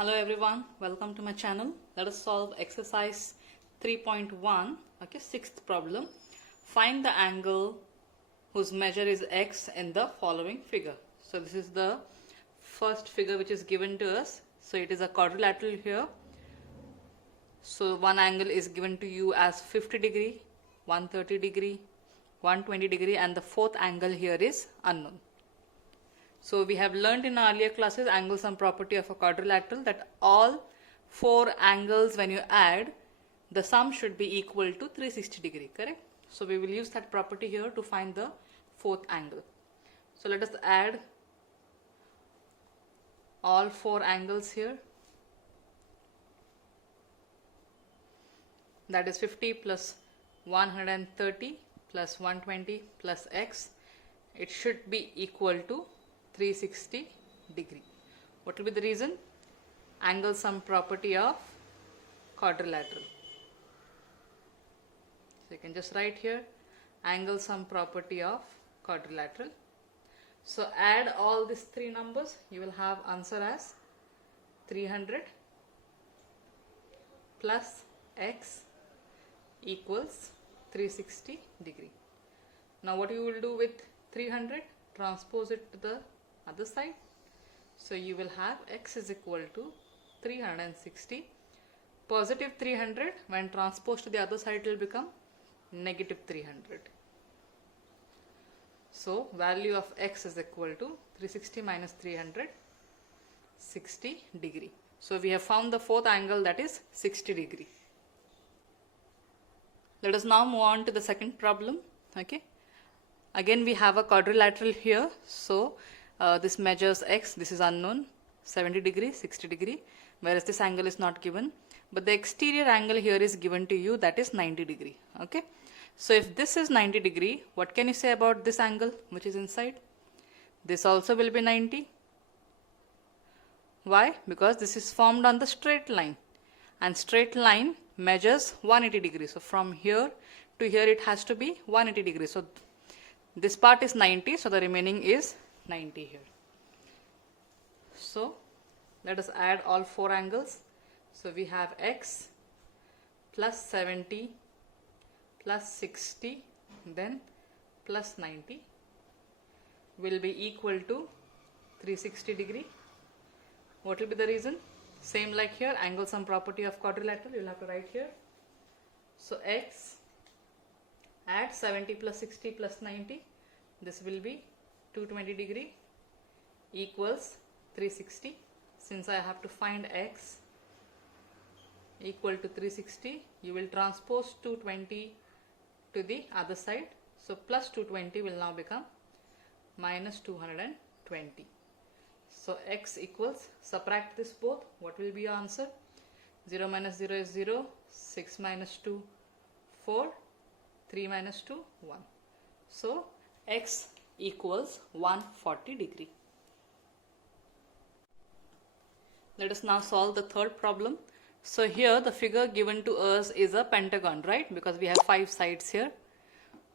Hello everyone, welcome to my channel. Let us solve exercise 3.1, okay, sixth problem. Find the angle whose measure is x in the following figure. So this is the first figure which is given to us. So it is a quadrilateral here. So one angle is given to you as 50 degree, 130 degree, 120 degree, and the fourth angle here is unknown. So we have learned in our earlier classes angle sum property of a quadrilateral, that all four angles when you add, the sum should be equal to 360 degree, correct? So we will use that property here to find the fourth angle. So let us add all four angles here. That is 50 plus 130 plus 120 plus x. It should be equal to 360 degree. What will be the reason? Angle sum property of quadrilateral. So you can just write here angle sum property of quadrilateral. So add all these three numbers, you will have answer as 300 plus x equals 360 degree. Now what you will do with 300? Transpose it to the other side. So you will have x is equal to 360. Positive 300 when transposed to the other side will become negative 300. So value of x is equal to 360 minus 300, 60 degree. So we have found the fourth angle, that is 60 degree. Let us now move on to the second problem. Okay. Again we have a quadrilateral here. So this measures x, this is unknown, 70 degree, 60 degree, whereas this angle is not given. But the exterior angle here is given to you, that is 90 degree. Okay. So if this is 90 degree, what can you say about this angle which is inside? This also will be 90. Why? Because this is formed on the straight line, and straight line measures 180 degrees. So from here to here it has to be 180 degrees. So this part is 90, so the remaining is 90 here. So let us add all four angles. So we have x plus 70 plus 60 then plus 90 will be equal to 360 degree. What will be the reason? Same like here, angle sum property of quadrilateral, you will have to write here. So x, add 70 plus 60 plus 90, this will be 220 degree equals 360. Since I have to find x equal to 360, you will transpose 220 to the other side. So plus 220 will now become minus 220. So x equals, subtract this both, what will be your answer? 0 minus 0 is 0, 6 minus 2, 4, 3 minus 2, 1. So x equals 140 degree. Let us now solve the third problem. So here the figure given to us is a pentagon, right? Because we have 5 sides here.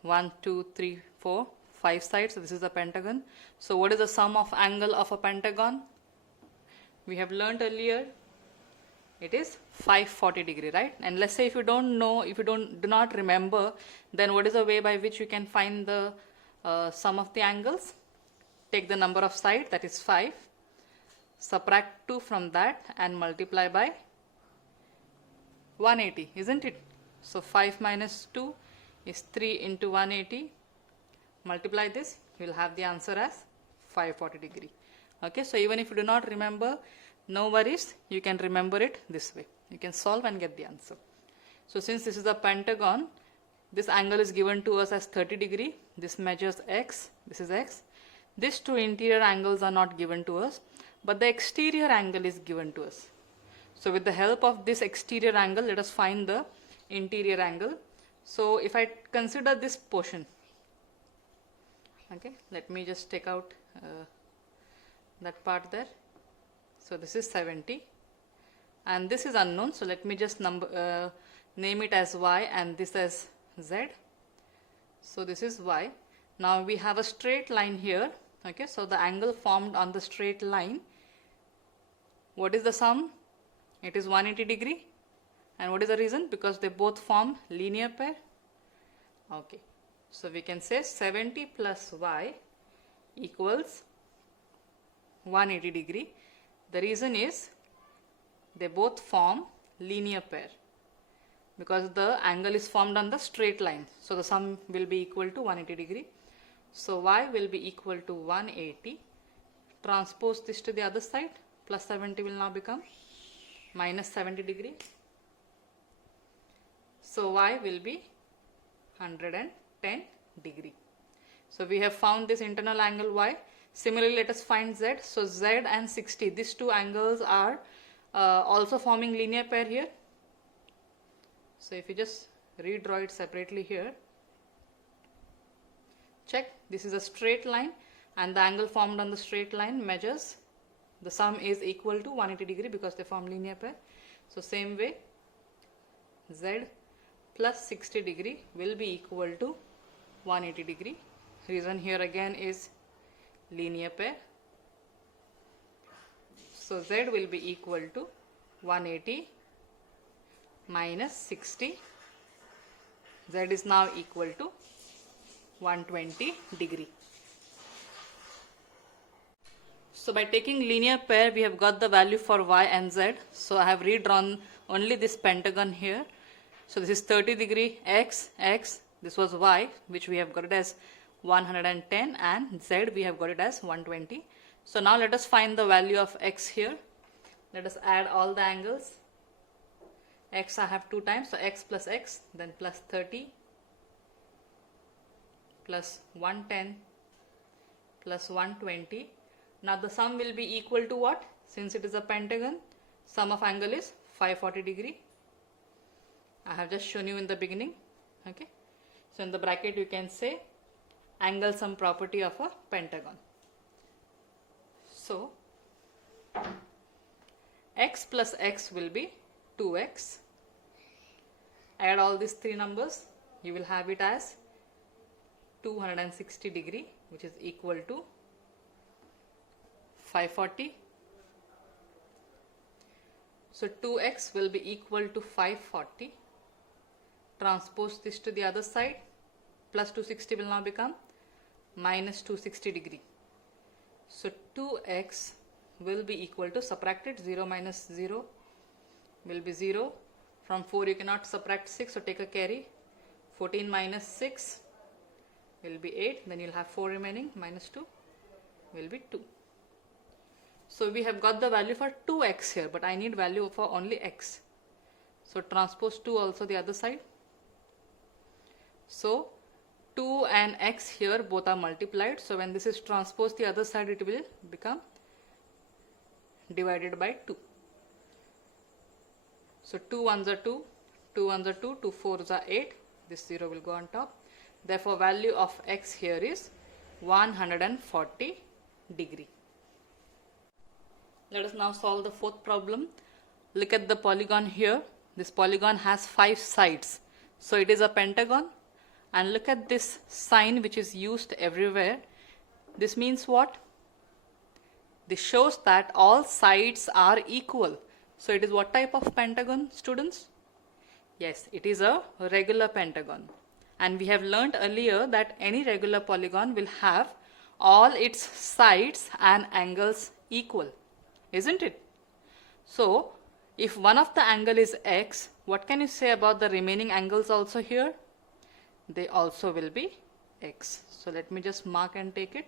1, 2, 3, 4, 5 sides. So this is a pentagon. So what is the sum of angle of a pentagon? We have learnt earlier. It is 540 degree, right? And let's say if you don't know, if you do not remember, then what is the way by which you can find the sum of the angles? Take the number of sides, that is 5. Subtract 2 from that and multiply by 180, isn't it? So 5 minus 2 is 3 into 180. Multiply this, you will have the answer as 540 degree. Okay, so even if you do not remember, no worries, you can remember it this way. You can solve and get the answer. So since this is a pentagon, this angle is given to us as 30 degree. This measures x, this is x. These two interior angles are not given to us, but the exterior angle is given to us. So with the help of this exterior angle, let us find the interior angle. So if I consider this portion, okay, let me just take out that part there. So this is 70 and this is unknown, so let me just name it as y and this as z. So this is y. Now we have a straight line here. Okay, so the angle formed on the straight line What is the sum? It is 180 degree. And what is the reason? Because they both form linear pair. Okay. So we can say 70 plus y equals 180 degree. The reason is they both form linear pair because the angle is formed on the straight line. So the sum will be equal to 180 degree. So y will be equal to 180. Transpose this to the other side. Plus 70 will now become minus 70 degree. So y will be 110 degree. So we have found this internal angle y. Similarly, let us find z. So z and 60, these two angles are also forming linear pair here. So if you just redraw it separately here, check, this is a straight line and the angle formed on the straight line measures, the sum is equal to 180 degree because they form linear pair. So same way, z plus 60 degree will be equal to 180 degree. Reason here again is linear pair. So z will be equal to 180 minus 60. Z is now equal to 120 degree. So by taking linear pair, we have got the value for y and z. So I have redrawn only this pentagon here. So this is 30 degree x, this was y, which we have got it as 110, and z we have got it as 120. So now let us find the value of x here. Let us add all the angles. X I have 2 times, so x, then plus 30, plus 110, plus 120. Now the sum will be equal to what? Since it is a pentagon, sum of angle is 540 degree. I have just shown you in the beginning. Okay. So in the bracket you can say angle sum property of a pentagon. So x plus x will be 2x. Add all these 3 numbers. You will have it as 260 degree, which is equal to 540. So 2x will be equal to 540. Transpose this to the other side. Plus 260 will now become minus 260 degree. So 2x will be equal to, subtract it, 0 minus 0 will be 0. From 4 you cannot subtract 6, so take a carry. 14 minus 6 will be 8. Then you'll have 4 remaining. Minus 2 will be 2. So we have got the value for 2x here, but I need value for only x. So transpose 2 also the other side. So 2 and x here both are multiplied. So when this is transposed the other side, it will become divided by 2. So 2 ones are 2, 2 ones are 2, 2 fours are 8. This 0 will go on top. Therefore value of x here is 140 degree. Let us now solve the 4th problem. Look at the polygon here. This polygon has 5 sides. So it is a pentagon. And look at this sign which is used everywhere. This means what? This shows that all sides are equal. So it is what type of pentagon, students? Yes, it is a regular pentagon. And we have learnt earlier that any regular polygon will have all its sides and angles equal, isn't it? So if one of the angle is x, what can you say about the remaining angles also here? They also will be x. So let me just mark and take it.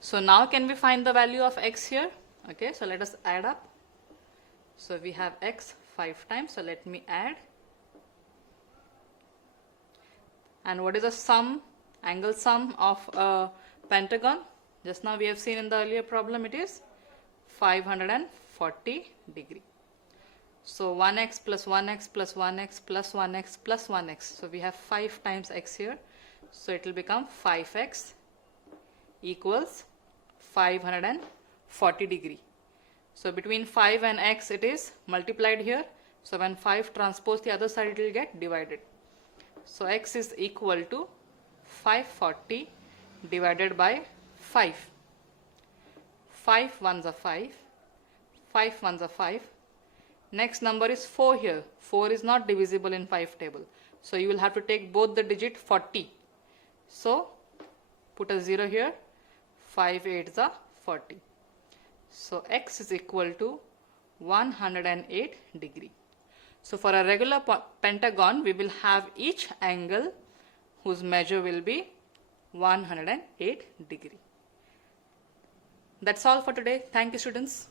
So now can we find the value of x here? Okay, so let us add up. So we have x 5 times. So let me add. And what is the sum, angle sum of a pentagon? Just now we have seen in the earlier problem, it is 540 degree. So 1x plus 1x plus 1x plus 1x plus 1x. So we have 5 times x here. So it will become 5x equals 540 degree. So between 5 and x it is multiplied here. So when 5 transpose the other side, it will get divided. So x is equal to 540 divided by 5. 5 ones are 5, 5 ones are 5. Next number is 4 here. 4 is not divisible in 5 table. So you will have to take both the digit 40. So put a 0 here. 5 8s are 40. So x is equal to 108 degree. So for a regular pentagon, we will have each angle whose measure will be 108 degree. That's all for today. Thank you, students.